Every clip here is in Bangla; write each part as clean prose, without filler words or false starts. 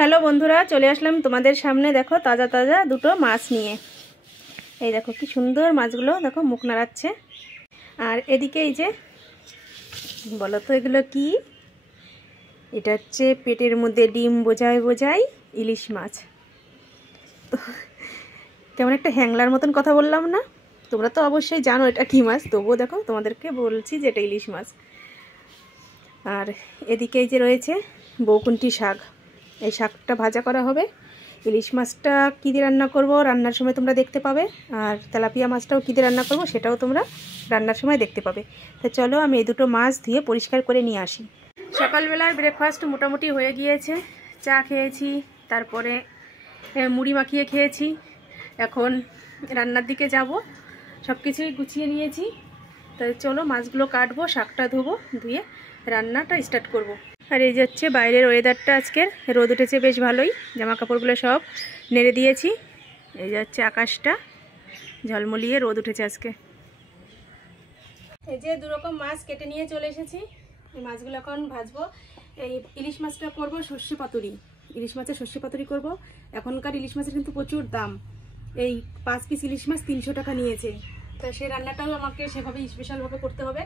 হ্যালো বন্ধুরা, চলে আসলাম তোমাদের সামনে। দেখো তাজা তাজা দুটো মাছ নিয়ে। এই দেখো কি সুন্দর মাছগুলো, দেখো মুখ নাড়াচ্ছে। আর এদিকে এই যে, বলো তো এগুলো কি? এটা হচ্ছে পেটের মধ্যে ডিম বোঝায় বোঝাই ইলিশ মাছ। তো কেমন একটা হ্যাংলার মতন কথা বললাম না? তোমরা তো অবশ্যই জানো এটা কি মাছ, তবুও দেখো তোমাদেরকে বলছি যে এটা ইলিশ মাছ। আর এদিকে এই যে রয়েছে বউকুন্ঠি শাক, এই শাকটা ভাজা করা হবে। ইলিশ মাছটা কী দিয়ে রান্না করব রান্নার সময় তোমরা দেখতে পাবে, আর তেলাপিয়া মাছটাও কী দিয়ে রান্না করব সেটাও তোমরা রান্নার সময় দেখতে পাবে। তো চলো আমি এই দুটো মাছ ধুয়ে পরিষ্কার করে নিয়ে আসি। সকালবেলার ব্রেকফাস্ট মোটামুটি হয়ে গিয়েছে। চা খেয়েছি, তারপরে মুড়ি মাখিয়ে খেয়েছি। এখন রান্নার দিকে যাব, সব কিছুই গুছিয়ে নিয়েছি। তো চলো মাছগুলো কাটবো, শাকটা ধুবো, ধুয়ে রান্নাটা স্টার্ট করব। আর এই যে হচ্ছে বাইরের ওয়েদারটা, আজকের রোদ উঠেছে বেশ ভালোই। জামা কাপড়গুলো সব নেড়ে দিয়েছি। এই যে হচ্ছে আকাশটা ঝলমলিয়ে রোদ উঠেছে আজকে। এই যে দুরকম মাছ কেটে নিয়ে চলে এসেছি। এই মাছগুলো এখন ভাজবো। এই ইলিশ মাছটা করব সর্ষে পাতুরি, ইলিশ মাছের সর্ষে পাতুরি করব। এখনকার ইলিশ মাছের কিন্তু প্রচুর দাম। এই 5 পিস ইলিশ মাছ 300 টাকা নিয়েছে। তো সেই রান্নাটাও আমাকে সেভাবে স্পেশালভাবে করতে হবে।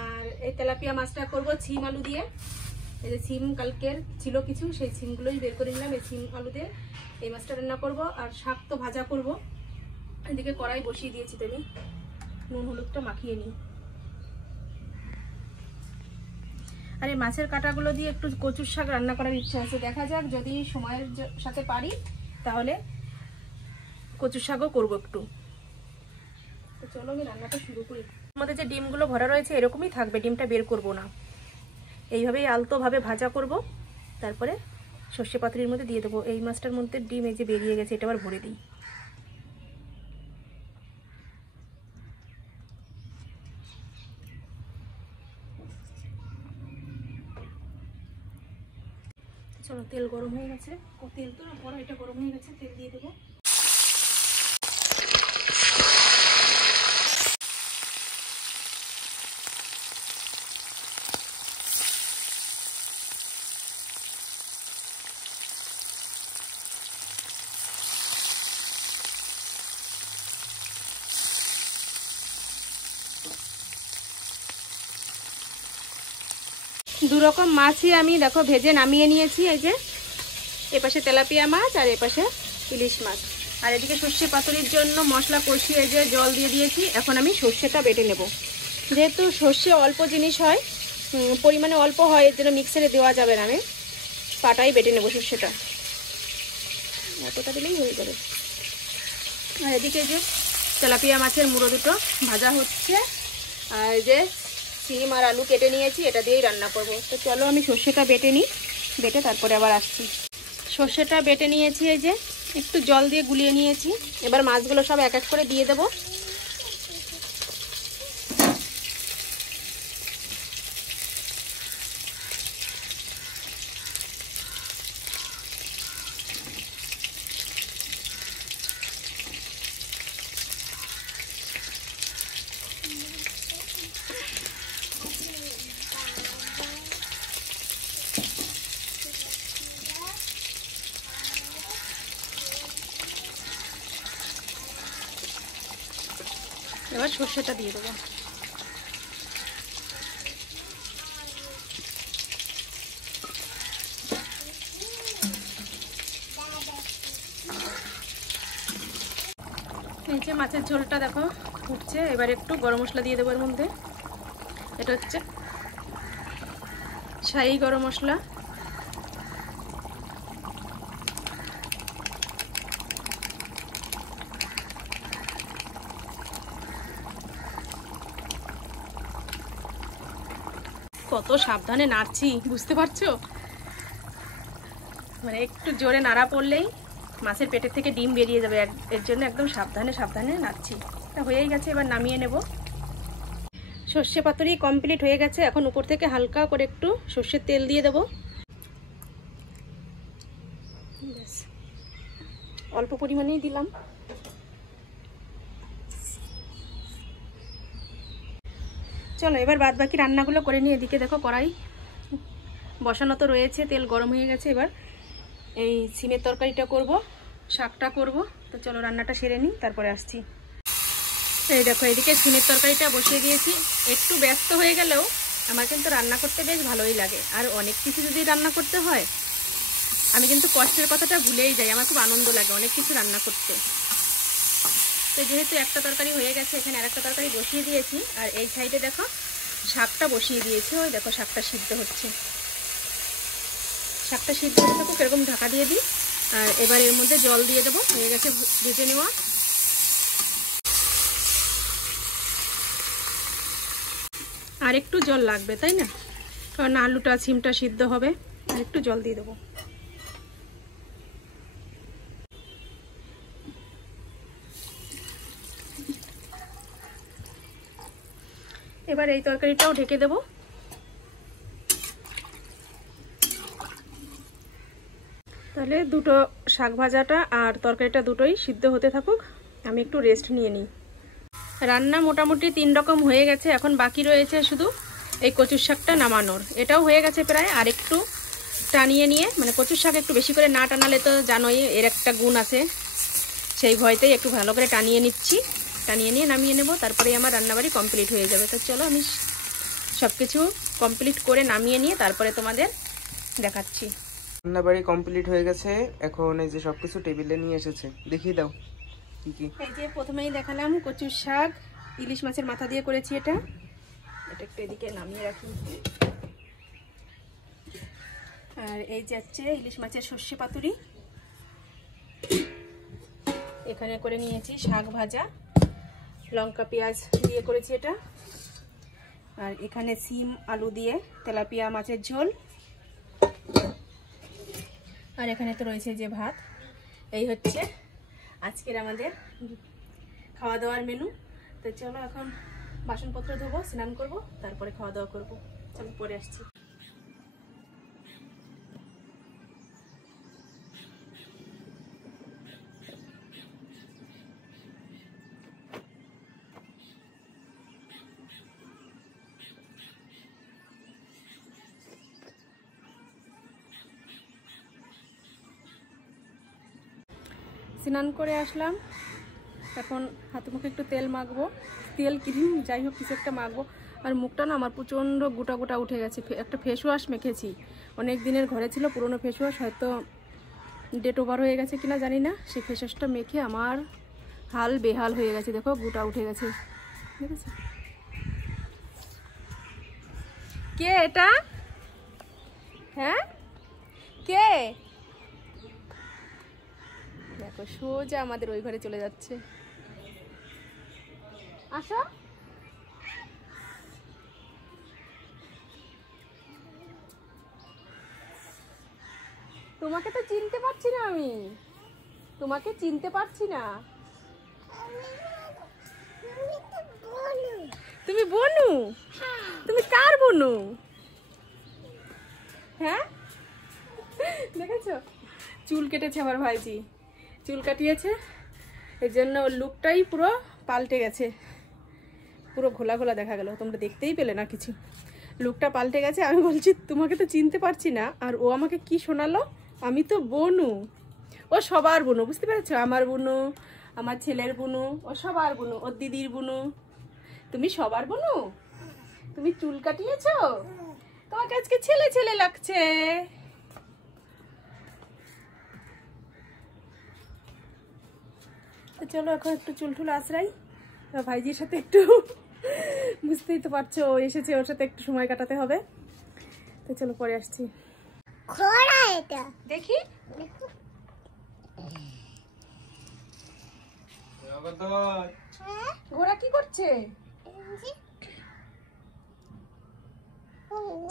আর এই তেলাপিয়া মাছটা করব ছিম আলু দিয়ে। এই যে সিম কালকের ছিল কিছু, সেই সিমগুলোই বের করে নিলাম। এই সিম আলু দিয়ে এই মাছটা রান্না করব। আর শাক তো ভাজা করব। এদিকে কড়াই বসিয়ে দিয়েছি, তুমি নুন হলুদটা মাখিয়ে নিই। আর এই মাছের কাঁটাগুলো দিয়ে একটু কচুর শাক রান্না করার ইচ্ছা আছে, দেখা যাক যদি সময়ের সাথে পারি তাহলে কচুর শাকও করবো একটু। তো চলো আমি রান্নাটা শুরু করি। আমাদের যে ডিমগুলো ভরা রয়েছে এরকমই থাকবে, ডিমটা বের করব না। এইভাবেই আলতোভাবে ভাজা করব, তারপরে সর্ষে পাতুরির মধ্যে দিয়ে দেবো। এই মাছটার মধ্যে ডিম এই যে বেরিয়ে গেছে, এটা আবার ভরে দিই। চলো তেল গরম হয়ে গেছে। তেল তো বড়, এটা গরম হয়ে গেছে, তেল দিয়ে দেবো। দুরকম মাছই আমি দেখো ভেজে নামিয়ে নিয়েছি। এই যে এপাশে তেলাপিয়া মাছ আর এপাশে ইলিশ মাছ। আর এদিকে সর্ষে পাতুরির জন্য মশলা কষিয়ে যে জল দিয়ে দিয়েছি। এখন আমি সর্ষেটা বেটে নেব। যেহেতু সর্ষে অল্প জিনিস হয়, পরিমাণে অল্প হয়, এর জন্য মিক্সারে দেওয়া যাবে না, আমি পাটাই বেটে নেব সর্ষেটা। এতটা দিলেই হয়ে যাবে। আর এদিকে যে তেলাপিয়া মাছের মুড়ো দুটো ভাজা হচ্ছে। আর যে সিম আর আলু কেটে নিয়েছি, এটা দিয়েই রান্না করব। তো চলো আমি সর্ষেটা বেটে নিই, বেটে তারপরে আবার আসছি। সর্ষেটা বেটে নিয়েছি, এই যে একটু জল দিয়ে গুলিয়ে নিয়েছি। এবার মাছগুলো সব এক এক করে দিয়ে দেবো। এবার সর্ষেটা দিয়ে দেবো। এই যে মাছের ঝোলটা দেখো ফুটছে। এবার একটু গরম মশলা দিয়ে দেবো এর মধ্যে। এটা হচ্ছে শাহি গরম মশলা। কত সাবধানে নাড়ছি বুঝতে পারছো? মানে একটু জোরে নাড়া পড়লেই মাছের পেটের থেকে ডিম বেরিয়ে যাবে, এর জন্য একদম সাবধানে সাবধানে নাড়ছি। তা হয়েই গেছে, এবার নামিয়ে নেব। সর্ষে পাতুরি কমপ্লিট হয়ে গেছে। এখন উপর থেকে হালকা করে একটু সর্ষের তেল দিয়ে দেবো। অল্প পরিমাণেই দিলাম। চলো এবার বাদ বাকি রান্নাগুলো করে নিই। এদিকে দেখো কড়াই বসানো তো রয়েছে, তেল গরম হয়ে গেছে। এবার এই সিমের তরকারিটা করব, শাকটা করব। তো চলো রান্নাটা সেরে নিই, তারপরে আসছি। এই দেখো এদিকে সিমের তরকারিটা বসিয়ে দিয়েছি। একটু ব্যস্ত হয়ে গেলেও আমার কিন্তু রান্না করতে বেশ ভালোই লাগে। আর অনেক কিছু যদি রান্না করতে হয় আমি কিন্তু কষ্টের কথাটা ভুলেই যাই, আমার খুব আনন্দ লাগে অনেক কিছু রান্না করতে। তো যেহেতু একটা তরকারি হয়ে গেছে, এখানে আরেকটা তরকারি বসিয়ে দিয়েছি। আর এই সাইডে দেখো শাকটা বসিয়ে দিয়েছি। ওই দেখো শাকটা সিদ্ধ হচ্ছে। শাকটা সিদ্ধ হতে থাকুক, এরকম ঢাকা দিয়ে দিই। আর এবার এর মধ্যে জল দিয়ে দেবো, হয়ে গেছে ভেজে নেওয়া। আর একটু জল লাগবে, তাই না? কারণ আলুটা সিমটা সিদ্ধ হবে। আর একটু জল দিয়ে দেবো। এবার এই তরকারিটাও ঢেকে দেবো। তাহলে দুটো শাক ভাজাটা আর তরকারিটা দুটোই সিদ্ধ হতে থাকুক, আমি একটু রেস্ট নিয়ে নিই। রান্না মোটামুটি 3 রকম হয়ে গেছে। এখন বাকি রয়েছে শুধু এই কচুর শাকটা নামানোর। এটাও হয়ে গেছে প্রায়। আর একটু টানিয়ে নিয়ে, মানে কচুর শাক একটু বেশি করে না টানালে তো জানোই এর একটা গুণ আছে, সেই ভয়তেই একটু ভালো করে টানিয়ে নিচ্ছি। টানিয়ে নিয়ে নামিয়ে নেব, তারপরেই আমার রান্নাবাড়ি কমপ্লিট হয়ে যাবে। তো চলো আমি সব কিছু কমপ্লিট করে নামিয়ে নিয়ে তারপরে তোমাদের দেখাচ্ছি। রান্নাবাড়ি কমপ্লিট হয়ে গেছে। এখন এই যে সবকিছু টেবিলে নিয়ে এসেছে, দেখিয়ে দাও কি কি। এই যে প্রথমেই দেখালাম কচুর শাক, ইলিশ মাছের মাথা দিয়ে করেছি। এটা একটু এদিকে নামিয়ে রাখি। আর এই যাচ্ছে ইলিশ মাছের সর্ষে পাতুরি। এখানে করে নিয়েছি শাক ভাজা, লঙ্কা পেঁয়াজ দিয়ে করেছি এটা। আর এখানে সিম আলু দিয়ে তেলাপিয়া মাছের ঝোল। আর এখানে তো রয়েছে যে ভাত। এই হচ্ছে আজকের আমাদের খাওয়া দাওয়ার মেনু। তো চলো এখন বাসনপত্র ধোবো, স্নান করব, তারপরে খাওয়া দাওয়া করবো। চলো পরে আসছি। স্নান করে আসলাম, এখন হাতে মুখে একটু তেল মাখবো, তেল ক্রিম যাই হোক কিছু একটা মাখবো। আর মুখটা না আমার প্রচণ্ড গোটা গোটা উঠে গেছে। একটা ফেস ওয়াশ মেখেছি, অনেক দিনের ঘরে ছিল পুরনো ফেস ওয়াশ, হয়তো ডেট ওভার হয়ে গেছে কিনা জানি না। সেই ফেস ওয়াশটা মেখে আমার হাল বেহাল হয়ে গেছে। দেখো গোটা উঠে গেছে, দেখেছো? কে এটা? হ্যাঁ কে? দেখো সোজা আমাদের ওই ঘরে চলে যাচ্ছে। আসো। তোমাকে তো চিনতে পারছি না আমি, তোমাকে চিনতে পারছি না। তুমি বনু? তুমি কার বনু? হ্যাঁ দেখেছো? চুল কেটেছে আমার ভাইজি, চুল কাটিয়েছে, এর জন্য ওর লুকটাই পুরো পাল্টে গেছে। পুরো ঘোলা ঘোলা দেখা গেল, তোমরা দেখতেই পেলে না কিছু। লুকটা পাল্টে গেছে। আমি বলছি তোমাকে তো চিনতে পারছি না, আর ও আমাকে কি শোনালো, আমি তো বনু। ও সবার বুনু, বুঝতে পেরেছো? আমার বুনু, আমার ছেলের বুনু, ও সবার বুনু, ওর দিদির বুনু। তুমি সবার বুনু? তুমি চুল কাটিয়েছো? তোমাকে আজকে ছেলে ছেলে লাগছে। তো চলো এখন একটু চুল টুল আঁচড়াই। ভাইজির সাথে একটু বুঝতেই তো পারছো, ও এসেছে, ওর সাথে একটু সময় কাটাতে হবে। তো চলো পরে আসছি। দেখি ঘোড়া কি করছে?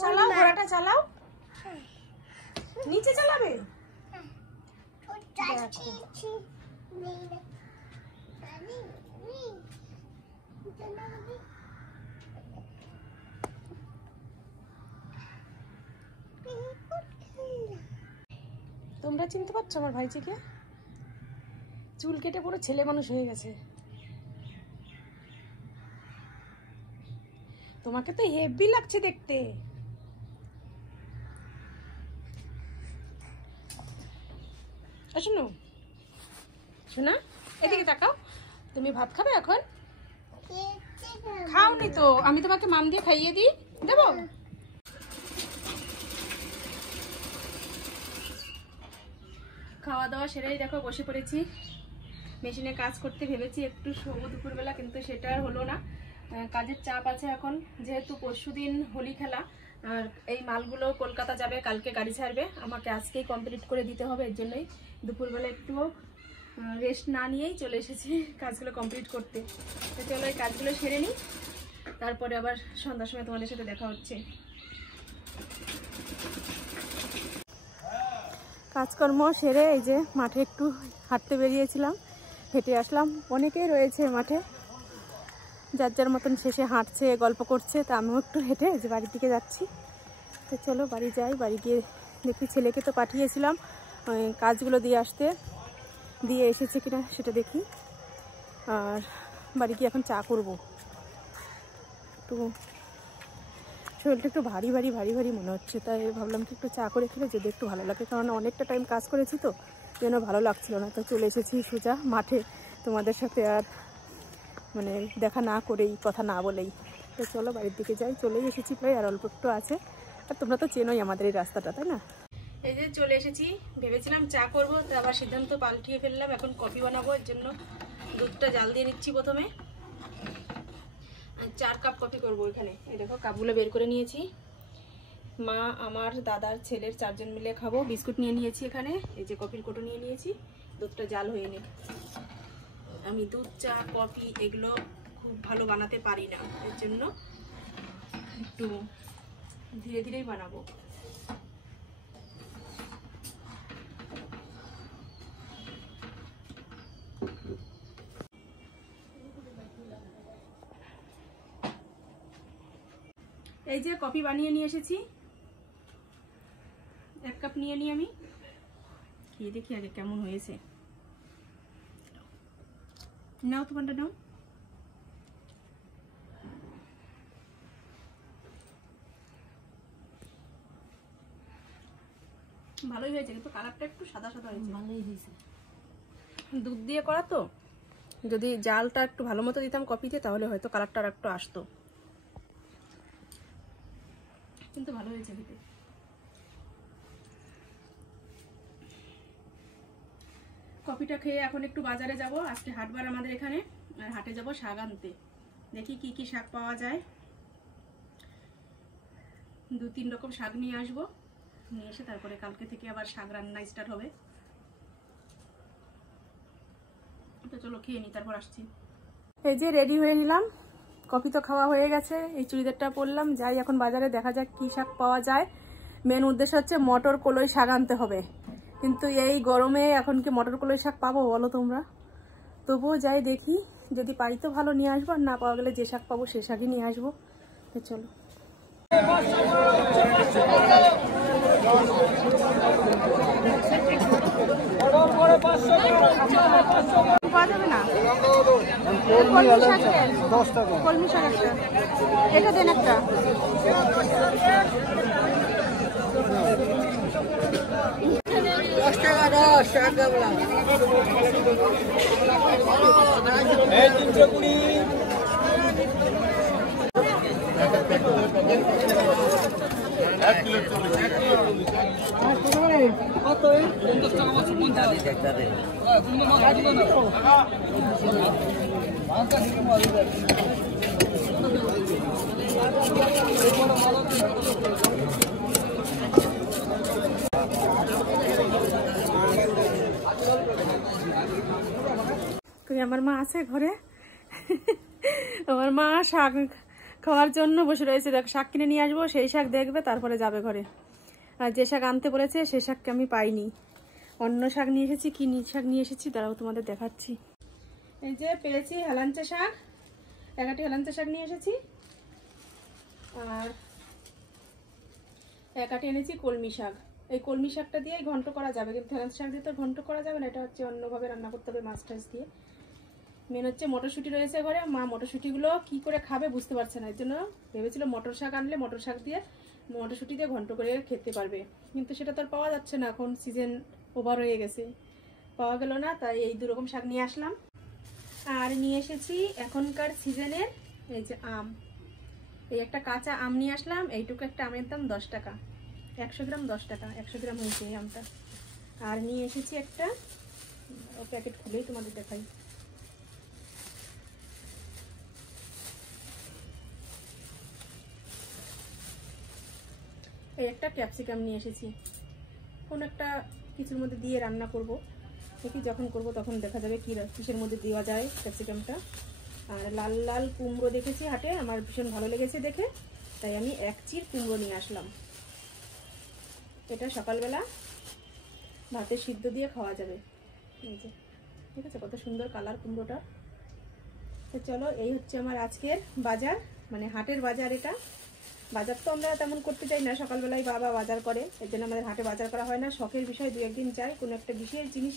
চালাও, ঘোড়াটা চালাও। নিচে চালাবে? তোমরা চিনতে পারছো আমার ভাইজিকে? চুল কেটে পুরো ছেলে মানুষ হয়ে গেছে। তোমাকে তো হেভি লাগছে দেখতে। শোনো শোনা, এদিকে তাকাও। তুমি ভাত খাবে এখন? খাওনি তো, আমি তোমাকে মাম দিয়ে খাইয়ে দিই, দেবো? খাওয়া দাওয়া সেরেই দেখো বসে পড়েছি। মেশিনে কাজ করতে ভেবেছি একটু শোবো দুপুরবেলা, কিন্তু সেটা আর হলো না। কাজের চাপ আছে এখন, যেহেতু পরশুদিন হোলি খেলা, আর এই মালগুলো কলকাতা যাবে, কালকে গাড়ি ছাড়বে, আমাকে আজকেই কমপ্লিট করে দিতে হবে। এর জন্যই দুপুরবেলা একটুও রেস্ট না নিয়েই চলে এসেছি কাজগুলো কমপ্লিট করতে। তো চলো এই কাজগুলো সেরে নিই, তারপরে আবার সন্ধ্যার সময় তোমাদের সাথে দেখা হচ্ছে। কাজকর্ম সেরে এই যে মাঠে একটু হাঁটতে বেরিয়েছিলাম, হেঁটে আসলাম। অনেকেই রয়েছে মাঠে, যার যার মতন শেষে হাঁটছে, গল্প করছে। তা আমিও একটু হেঁটে যে বাড়ির দিকে যাচ্ছি। তো চলো বাড়ি যাই। বাড়ি গিয়ে দেখি ছেলেকে তো পাঠিয়েছিলাম কাজগুলো দিয়ে আসতে, দিয়ে এসেছে কিনা সেটা দেখি। আর বাড়ি গিয়ে এখন চা করবো। একটু শরীরটা একটু ভারী ভারী মনে হচ্ছে, তাই ভাবলাম কি একটু চা করে খেলে যদি একটু ভালো লাগে, কারণ অনেকটা টাইম কাজ করেছি তো যেন ভালো লাগছিল না। তো চলে এসেছি সোজা মাঠে, তোমাদের সাথে আর মানে দেখা না করেই, কথা না বলেই। তো চলো বাড়ির দিকে যাই। চলেই এসেছি প্রায়, আর অল্প একটু আছে। আর তোমরা তো চেনোই আমাদের এই রাস্তাটা, তাই না? এই যে চলে এসেছি, ভেবেছিলাম চা করবো, তো আবার সিদ্ধান্ত পাল্টিয়ে ফেললাম, এখন কফি বানাবো। এর জন্য দুধটা জাল দিয়ে নিচ্ছি প্রথমে। 4 কাপ কফি করবো এখানে। এই দেখো কাপগুলো বের করে নিয়েছি। মা, আমার দাদার ছেলের 4 জন মিলে খাবো। বিস্কুট নিয়ে নিয়েছি এখানে, এই যে কফির কোটো নিয়ে নিয়েছি। দুধটা জাল হয়ে নে। আমি দুধ চা কফি এগুলো খুব ভালো বানাতে পারি না, এর জন্য একটু ধীরে ধীরেই বানাবো। এই যে কফি বানিয়ে নিয়ে এসেছি, 1 কাপ নিয়ে নিই আমি। খেয়ে দেখি আগে কেমন হয়েছে। নাও তোমারটা নাও। ভালোই হয়েছে, কিন্তু কালারটা একটু সাদা সাদা হয়েছে। ভালোই হয়েছে, দুধ দিয়ে করা তো। যদি জালটা একটু ভালো মতো দিতাম কফিতে, তাহলে হয়তো কালারটা আর একটু আসতো, কিন্তু ভালো হয়েছে খেতে। কফিটা খেয়ে এখন একটু বাজারে যাব। আজকে হাটবার আমাদের এখানে, আর হাটে যাব শাক আনতে। দেখি কি কি শাক পাওয়া যায়। 2-3 রকম শাক নিয়ে আসবো, নিয়ে এসে তারপরে কালকে থেকে আবার শাক রান্না স্টার্ট হবে। তো চলো খেয়ে নিই, তারপর আসছি। এই যে রেডি হয়ে নিলাম, কফি তো খাওয়া হয়ে গেছে। এই চুড়িদারটা পরলাম, যাই এখন বাজারে, দেখা যাক কি শাক পাওয়া যায়। মেন উদ্দেশ্য হচ্ছে মটর কলই শাক আনতে হবে, কিন্তু এই গরমে এখন কি মটর কলই শাক পাবো বলো তোমরা? তবুও যাই দেখি, যদি পাই তো ভালো নিয়ে আসবো, আর না পাওয়া গেলে যে শাক পাবো সে শাকই নিয়ে আসবো। তো চলো। পাওয়া যাবে না কলমি শাক একটা, এটা দেন একটা। আমার মা আছে ঘরে, আমার মা শাক খাওয়ার জন্য বসে রয়েছে। দেখ শাক কিনে নিয়ে আসবো, সেই শাক দেখবে, তারপরে যাবে ঘরে। আর যে শাক আনতে বলেছে সেই শাককে আমি পাইনি, অন্য শাক নিয়ে এসেছি। কি শাক নিয়ে এসেছি দাঁড়াও তোমাদের দেখাচ্ছি। এই যে পেয়েছি হেলাঞ্চা শাক, 1টি হেলাঞ্চা শাক নিয়ে এসেছি। আর 1টি এনেছি কলমি শাক। এই কলমি শাকটা দিয়ে ঘন্ট করা যাবে, কিন্তু হেলাঞ্চা শাক দিয়ে তো ঘন্ট করা যাবে না, এটা হচ্ছে অন্যভাবে রান্না করতে হবে মাছ টাছ দিয়ে। মেন হচ্ছে মটরশুঁটি রয়েছে ঘরে, মা মটরশুঁটিগুলো কি করে খাবে বুঝতে পারছে না, এর জন্য ভেবেছিল মটর শাক আনলে মটর শাক দিয়ে মটরশুঁটি দিয়ে ঘন্ট করে খেতে পারবে, কিন্তু সেটা তো আর পাওয়া যাচ্ছে না, এখন সিজন ওভার হয়ে গেছে। পাওয়া গেল না, তাই এই 2 রকম শাক নিয়ে আসলাম। আর নিয়ে এসেছি এখনকার সিজনের এই যে আম, এই একটা কাঁচা আম নিয়ে আসলাম। এইটুকু একটা আমের দাম 10 টাকা, 100 গ্রাম 10 টাকা, 100 গ্রাম হয়েছে এই আমটা। আর নিয়ে এসেছি একটা প্যাকেট, খুলেই তোমাদের দেখাই। এই একটা ক্যাপসিকাম নিয়ে এসেছি, কোন একটা কিছুর মধ্যে দিয়ে রান্না করব, দেখি যখন করব তখন দেখা যাবে কিসের মধ্যে দেওয়া যায় ক্যাপসিকামটা। আর লাল লাল কুমড়ো দেখেছি হাটে, আমার ভীষণ ভালো লেগেছে দেখে, তাই আমি 1 চির কুমড়ো নিয়ে আসলাম। এটা সকালবেলা ভাতে সিদ্ধ দিয়ে খাওয়া যাবে। এই যে ঠিক আছে, কত সুন্দর কালার কুমড়োটা। তো চলো, এই হচ্ছে আমার আজকের বাজার, মানে হাটের বাজার। এটা বাজার তো আমরা তেমন করতে চাই না, সকালবেলায় বাবা বাজার করে, এর জন্য আমাদের হাটে বাজার করা হয় না। শখের বিষয় 2-1 দিন যাই, কোনো একটা বিশেষ জিনিস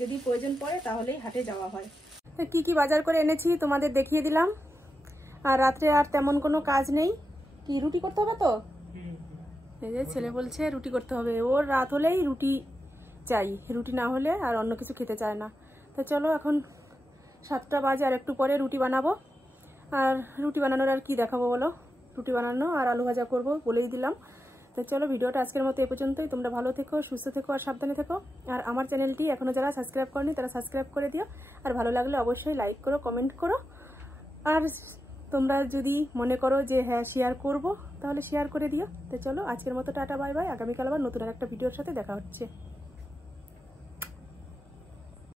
যদি প্রয়োজন পড়ে তাহলেই হাটে যাওয়া হয়। তো কি কি বাজার করে এনেছি তোমাদের দেখিয়ে দিলাম। আর রাত্রে আর তেমন কোনো কাজ নেই, কি রুটি করতে হবে তো, এই যে ছেলে বলছে রুটি করতে হবে, ওর রাত হলেই রুটি চাই, রুটি না হলে আর অন্য কিছু খেতে চায় না। তো চলো, এখন 7টা বাজে, আর একটু পরে রুটি বানাবো। আর রুটি বানানোর আর কি দেখাবো বলো, রুটি বানানো আর আলু ভাজা করবো বলেই দিলাম। তো চলো, ভিডিওটা আজকের মতো এ পর্যন্তই। তোমরা ভালো থেকো, সুস্থ থেকো আর সাবধানে থেকো। আর আমার চ্যানেলটি এখনো যারা সাবস্ক্রাইব করেনি তারা সাবস্ক্রাইব করে দিও। আর ভালো লাগলে অবশ্যই লাইক করো, কমেন্ট করো। আর তোমরা যদি মনে করো যে হ্যাঁ শেয়ার করব, তাহলে শেয়ার করে দিও। তো চলো, আজকের মতো টাটা, বাই বাই। আগামীকাল আবার নতুন একটা ভিডিওর সাথে দেখা হচ্ছে।